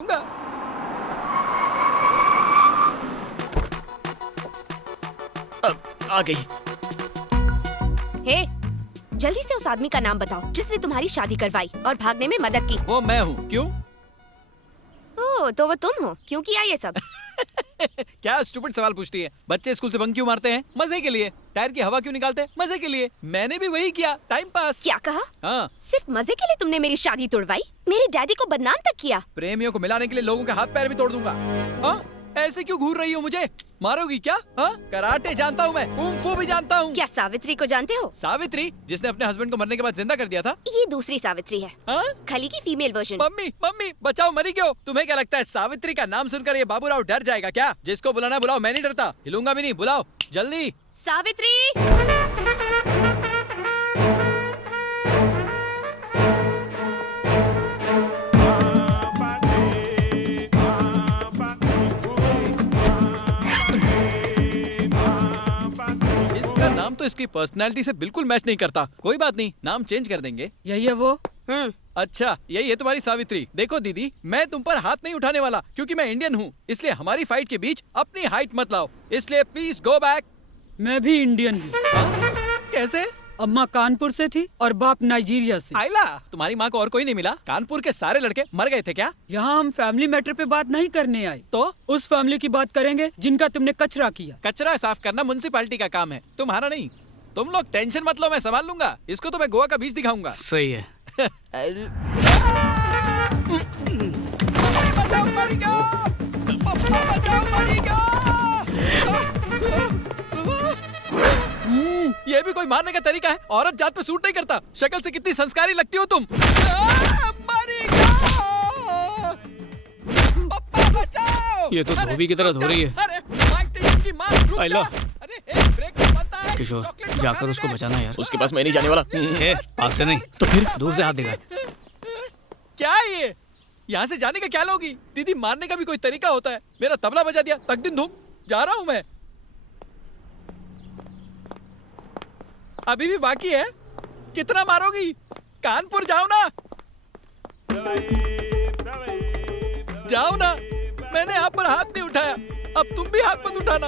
आ गई। हे, जल्दी से उस आदमी का नाम बताओ जिसने तुम्हारी शादी करवाई और भागने में मदद की। वो मैं हूँ। क्यों? ओह, तो वो तुम हो। क्यों किया ये सब? क्या स्टूपिड सवाल पूछती है? बच्चे स्कूल से बंक क्यों मारते हैं? मजे के लिए। टायर की हवा क्यों निकालते हैं? मजे के लिए। मैंने भी वही किया, टाइम पास। क्या कहा? हाँ। सिर्फ मजे के लिए तुमने मेरी शादी तोड़वाई? मेरे डैडी को बदनाम तक किया। प्रेमियों को मिलाने के लिए लोगों के हाथ पैर भी तोड़ दूंगा। हाँ? ऐसे क्यों घूर रही हो मुझे? मारोगी क्या? हाँ? कराटे जानता हूँ मैं, कुंग फू भी जानता हूँ। क्या सावित्री को जानते हो? सावित्री, जिसने अपने हस्बैंड को मरने के बाद जिंदा कर दिया था? ये दूसरी सावित्री है। हाँ? खली की फीमेल वर्जन। मम्मी मम्मी बचाओ, मरी क्यों? तुम्हें क्या लगता है सावित्री का नाम सुनकर ये बाबूराव डर जाएगा क्या? जिसको बुलाना बुलाओ, मैं नहीं डरता, हिलूंगा भी नहीं। बुलाओ जल्दी। सावित्री! इसका नाम तो इसकी पर्सनैलिटी से बिल्कुल मैच नहीं करता। कोई बात नहीं, नाम चेंज कर देंगे। यही है वो। अच्छा, यही है तुम्हारी सावित्री। देखो दीदी, मैं तुम पर हाथ नहीं उठाने वाला क्योंकि मैं इंडियन हूँ। इसलिए हमारी फाइट के बीच अपनी हाइट मत लाओ। इसलिए प्लीज गो बैक। मैं भी इंडियन हूँ। कैसे? अम्मा कानपुर से थी और बाप नाइजीरिया से। आइला, तुम्हारी माँ को और कोई नहीं मिला? कानपुर के सारे लड़के मर गए थे क्या? यहाँ हम फैमिली मैटर पे बात नहीं करने आए, तो उस फैमिली की बात करेंगे जिनका तुमने कचरा किया। कचरा साफ करना म्युनिसिपैलिटी का काम है, तुम्हारा नहीं। तुम लोग टेंशन मत लो, मैं संभाल लूंगा। इसको तो मैं गोवा का बीच दिखाऊंगा। सही है। बचाओ, मरेगा! बचाओ, मरेगा! ये भी कोई मारने का तरीका है? औरत जात पे सूट नहीं करता। शक्ल से कितनी संस्कारी लगती हो तुम। मरेगा! पप्पा बचाओ! ये तो धोबी की तरह धो रही है। अरे, माइक टायसन की माँ, रुक आइला। जा। अरे, एक ब्रेक तो बनता है। किशोर, चॉकलेट तो जाकर खाने उसको दे। बचाना यार। उसके पास मैं नहीं जाने वाला। पास से नहीं तो फिर दूर से हाथ दिखा। क्या है ये? यहाँ से जाने का क्या लोगी? दीदी, मारने का भी कोई तरीका होता है। मेरा तबला बजा दिया, तक दिन धूम। जा रहा हूँ मैं। अभी भी बाकी है। कितना मारोगी? कानपुर जाओ ना। जाओ ना। मैंने आप पर हाथ नहीं उठाया, अब तुम भी हाथ मत उठाना।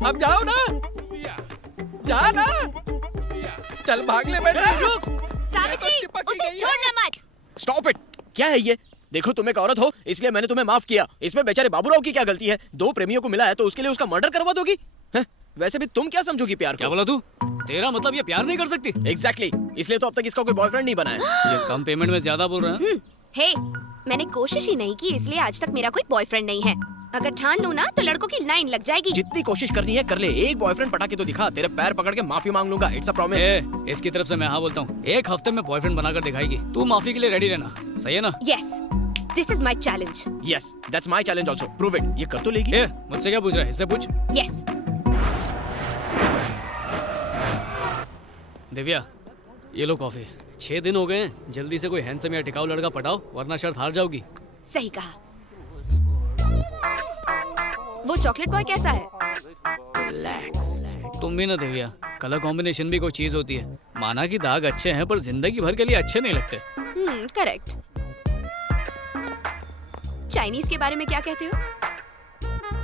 अब जाओ ना। जा ना। चल भाग ले बेटा। सावित्री, चिपक ही उसे गई है। छोड़ना मत। Stop it. क्या है ये? देखो, तुम एक औरत हो इसलिए मैंने तुम्हें माफ किया। इसमें बेचारे बाबूराव की क्या गलती है? दो प्रेमियों को मिला है तो उसके लिए उसका मर्डर करवा दोगी? वैसे भी तुम क्या समझोगी प्यार को? क्या बोला तू? तेरा मतलब ये प्यार नहीं कर सकती? एग्जैक्टली इसलिए तो अब तक इसका कोई बॉयफ्रेंड नहीं बना है। ये कम पेमेंट में ज्यादा बोल रहा है। हे, मैंने कोशिश ही नहीं की, इसलिए आज तक मेरा कोई बॉयफ्रेंड नहीं है। अगर ठान लूँ ना तो लड़कों की लाइन लग जाएगी। जितनी कोशिश करनी है कर ले। एक बॉयफ्रेंड पटा के तो दिखा। तेरे पैर पकड़ के माफी मांग लूंगा। It's a promise. इसकी तरफ से मैं हाँ बोलता हूँ। एक हफ्ते में बॉयफ्रेंड बनाकर दिखाएगी। तू माफी के लिए रेडी रहना, सही है ना? Yes, this is my challenge. Yes, that's my challenge also. Prove it. ये कर तो लेगी। मुझसे क्या पूछ रहा है? इससे पूछ। यस। दिव्या, ये लो कॉफी। 6 दिन हो गए हैं, जल्दी से कोई हैंडसम या टिकाऊ लड़का पटाओ वरना शर्त हार जाओगी। सही कहा। वो चॉकलेट बॉय कैसा है? तुम भी ना दिव्या, कलर कॉम्बिनेशन भी कोई चीज होती है। माना कि दाग अच्छे हैं पर जिंदगी भर के लिए अच्छे नहीं लगते। करेक्ट। चाइनीज के बारे में क्या कहते हो?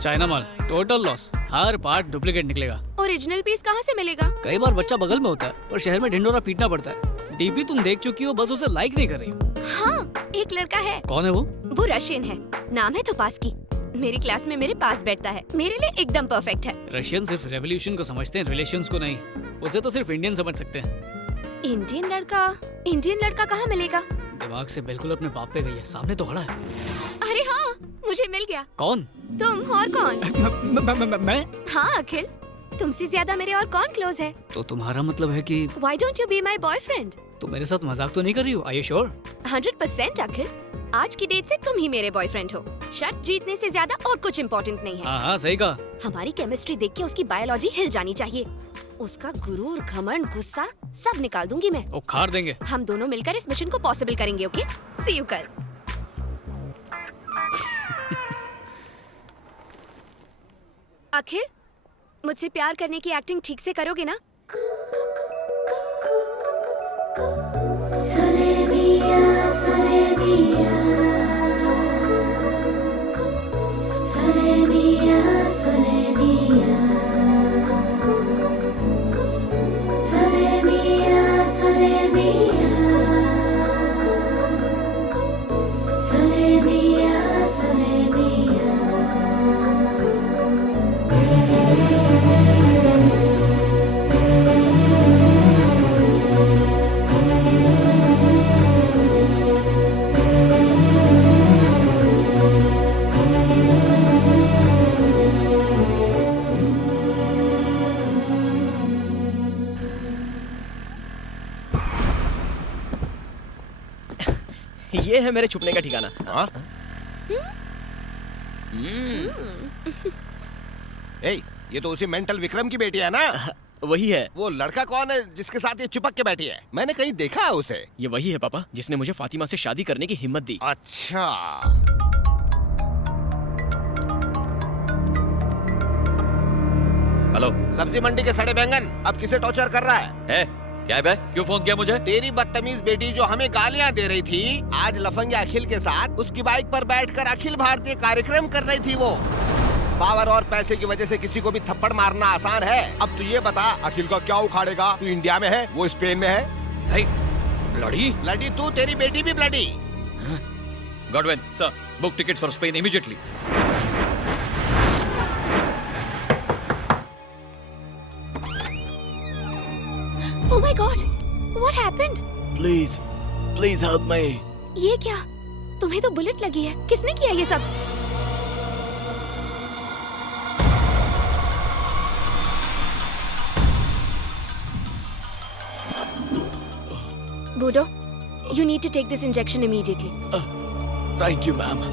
चाइना माल टोटल लॉस। हर पार्ट डुप्लीकेट निकलेगा। ओरिजिनल पीस कहाँ से मिलेगा? कई बार बच्चा बगल में होता है पर शहर में ढिंडोरा पीटना पड़ता है। डीपी तुम देख चुकी हो, बस उसे लाइक नहीं कर रही हो। हाँ, एक लड़का है। कौन है वो? वो रशियन है, नाम है तोपास्की। मेरी क्लास में मेरे पास बैठता है। मेरे लिए एकदम परफेक्ट है। रशियन सिर्फ रेवोल्यूशन को समझते हैं, रिलेशंस को नहीं। उसे तो सिर्फ इंडियन समझ सकते हैं। इंडियन लड़का कहाँ मिलेगा? दिमाग से बिल्कुल अपने बाप पे गई है, सामने तो खड़ा है। अरे हाँ, मुझे मिल गया। कौन? तुम और कौन? मैं? हाँ अखिल, तुमसे ज्यादा मेरे और कौन क्लोज है? तो तुम्हारा मतलब है कि Why don't you be my boyfriend? तुम मेरे साथ मजाक तो नहीं कर रही हो? Are you sure? 100% अखिल, आज की डेट से तुम ही मेरे बॉयफ्रेंड हो। शर्त जीतने से ज्यादा और कुछ इम्पोर्टेंट नहीं है। हाँ सही कहा। हमारी केमिस्ट्री देख के उसकी बायोलॉजी हिल जानी चाहिए। उसका गुरूर, घमंड, गुस्सा सब निकाल दूंगी मैं। उखाड़ देंगे। हम दोनों मिलकर इस मिशन को पॉसिबल करेंगे। ओके, सी यू कल। अखिल, मुझसे प्यार करने की एक्टिंग ठीक से करोगे ना? Soleil ये है मेरे छुपने का ठिकाना। हाँ? ए, ये तो उसी मेंटल विक्रम की बेटी है ना? वही है। वो लड़का कौन है जिसके साथ ये चिपक के बैठी है? मैंने कहीं देखा है उसे। ये वही है पापा जिसने मुझे फातिमा से शादी करने की हिम्मत दी। अच्छा। हेलो। सब्जी मंडी के सड़े बैंगन अब किसे टॉर्चर कर रहा है? क्या है बे? क्यों फोन किया मुझे? तेरी बदतमीज बेटी जो हमें गालियां दे रही थी, आज लफंगे अखिल के साथ उसकी बाइक पर बैठकर अखिल भारतीय कार्यक्रम कर रही थी। वो पावर और पैसे की वजह से किसी को भी थप्पड़ मारना आसान है। अब तू ये बता, अखिल का क्या उखाड़ेगा? तू इंडिया में है, वो स्पेन में है। ब्लडी? ब्लडी तू, तेरी बेटी भी bloody. Godwin sir, book ticket for Spain immediately. Oh my God! What happened? Please please help me. ये क्या? तुम्हें तो बुलेट लगी है। किसने किया ये सब? Budo, you need to take this injection immediately. Thank you ma'am.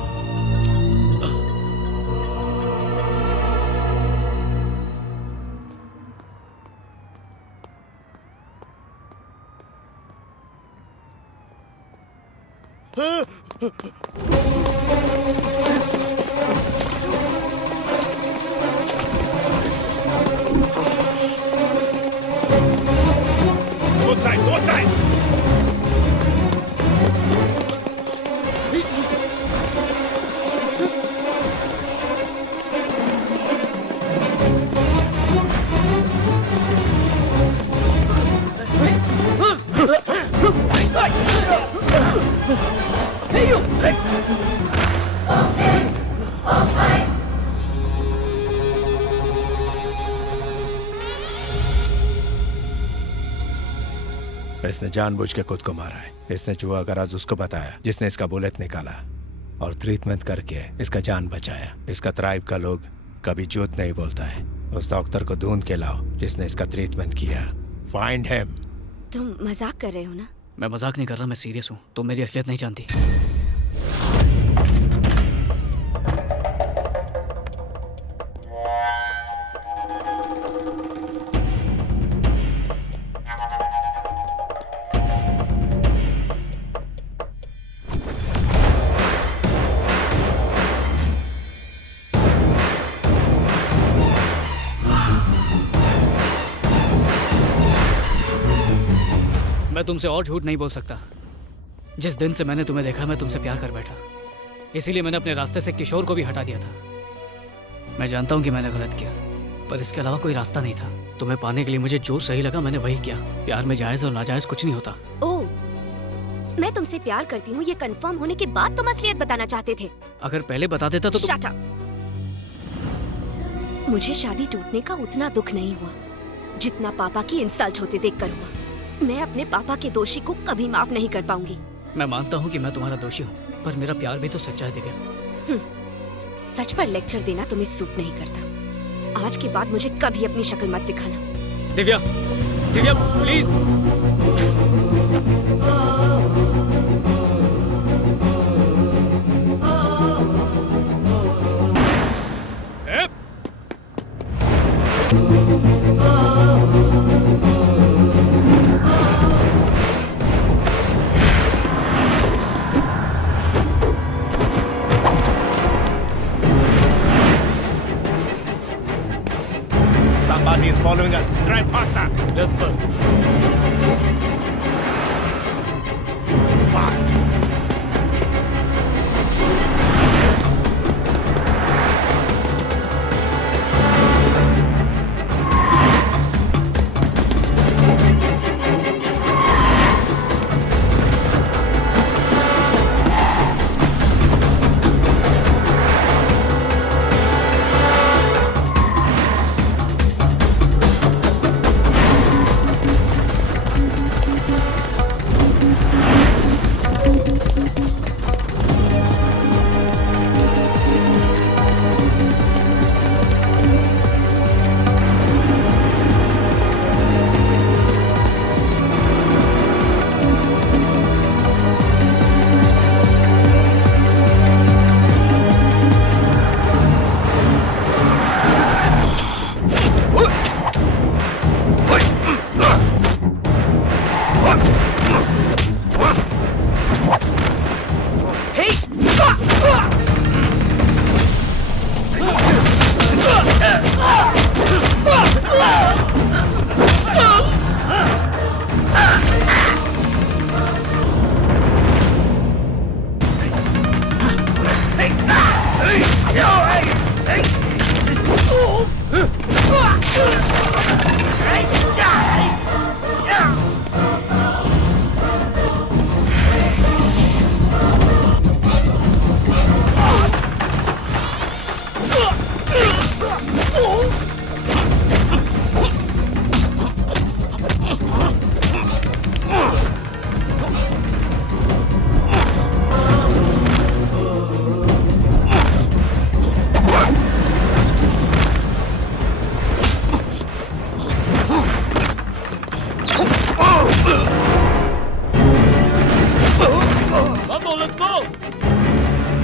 इसने जानबूझ के खुद को मारा है। इसने जुआ का राज उसको बताया जिसने इसका बुलेट निकाला और ट्रीटमेंट करके इसका जान बचाया। इसका ट्राइब का लोग कभी झूठ नहीं बोलता है। उस डॉक्टर को ढूंढ के लाओ जिसने इसका ट्रीटमेंट किया। Find him. तुम मजाक कर रहे हो ना? मैं मजाक नहीं कर रहा, मैं सीरियस हूँ। तुम मेरी असलियत नहीं जानती। मैं तुमसे और झूठ नहीं बोल सकता। जिस दिन से मैंने तुम्हें देखा मैं तुमसे प्यार कर बैठा। इसीलिए मैंने अपने रास्ते से किशोर को भी हटा दिया था। मैं जानता हूँ कि मैंने गलत किया, पर इसके अलावा कोई रास्ता नहीं था। तुम्हें पाने के लिए मुझे जो सही लगा मैंने वही किया। प्यार में जायज और नाजायज कुछ नहीं होता। ओह, मैं तुमसे प्यार करती हूँ ये कंफर्म होने के बाद तुम असलियत बताना चाहते थे। अगर पहले बता देता तो Shut up! मुझे शादी टूटने का उतना दुख नहीं हुआ जितना पापा की इंसल्ट होते देखकर हुआ। मैं अपने पापा के दोषी को कभी माफ नहीं कर पाऊंगी। मैं मानता हूँ कि मैं तुम्हारा दोषी हूँ, पर मेरा प्यार भी तो सच्चा है दिव्या। सच पर लेक्चर देना तुम्हें सूट नहीं करता। आज के बाद मुझे कभी अपनी शक्ल मत दिखाना। Divya, Divya please. Somebody is following us. Drive faster. Yes sir. Fast.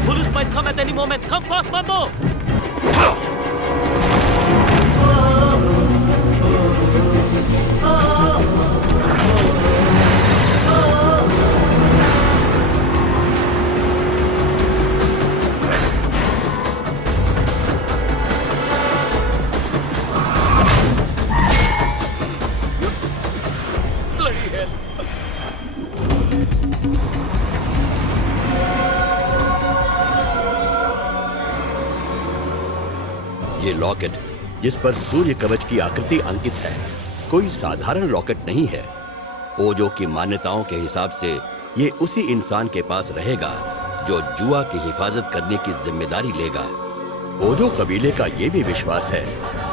Police might come at any moment. Come fast, Mambo! ये लॉकेट जिस पर सूर्य कवच की आकृति अंकित है कोई साधारण लॉकेट नहीं है। ओजो की मान्यताओं के हिसाब से ये उसी इंसान के पास रहेगा जो जुआ की हिफाजत करने की जिम्मेदारी लेगा। ओजो कबीले का ये भी विश्वास है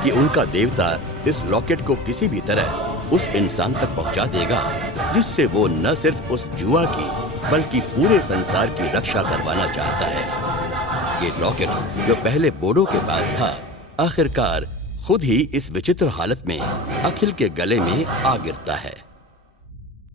कि उनका देवता इस लॉकेट को किसी भी तरह उस इंसान तक पहुंचा देगा जिससे वो न सिर्फ उस जुआ की बल्कि पूरे संसार की रक्षा करवाना चाहता है। ये लॉकेट जो पहले बोडो के पास था आखिरकार खुद ही इस विचित्र हालत में अखिल के गले में आ गिरता है।